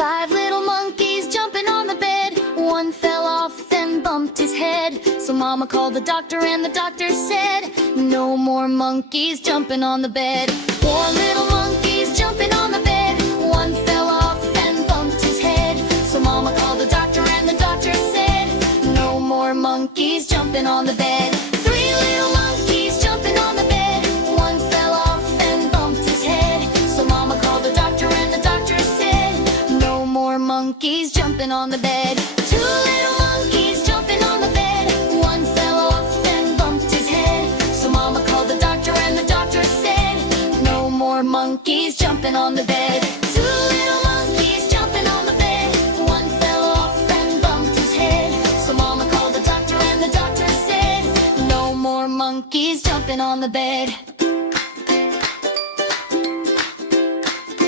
Five little monkeys jumping on the bed. One fell off, then bumped his head. So Mama called the doctor and the doctor said, no more monkeys jumping on the bed. Four little monkeys jumping on the bed. One fell off and bumped his head. So Mama called the doctor and the doctor said, no more monkeys jumping on the bed. Three little monkeys jumping on the bed. One fell off and bumped his head. So Mama called the doctor and the doctor said, no more monkeys jumping on the bed. Two little monkeys jumping on the bed. One fell off and bumped his head. So Mama called the doctor and the doctor said, no more monkeys jumping on the bed. Two little monkeys jumping on the bed. One fell off and bumped his head. So Mama called the doctor and the doctor said, no more monkeys jumping on the bed.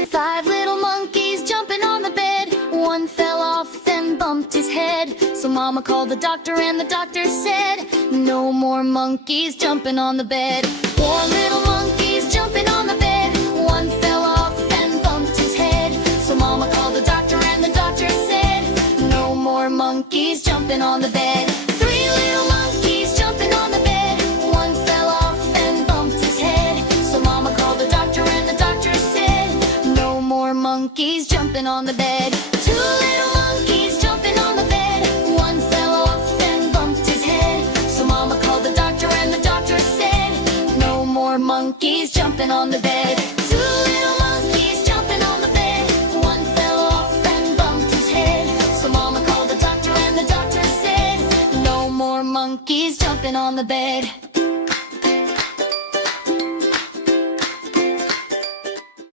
Five little monkeys jumping on the bed. One fell off, then bumped his head. So Mama called the doctor and the doctor said, no more monkeys jumping on the bed. Four little monkeys jumping on the bed. One fell off and bumped his head. So Mama called the doctor and the doctor said, no more monkeys jumping on the bed. Three little monkeys jumping on the bed. One fell off and bumped his head. So Mama called the doctor and the doctor said, no more monkeys jumping on the bed. Two little monkeys jumping on the bed. One fell off and bumped his head. So Mama called the doctor and the doctor said, no more monkeys jumping on the bed. Two little monkeys jumping on the bed. One fell off and bumped his head. So Mama called the doctor and the doctor said, no more monkeys jumping on the bed.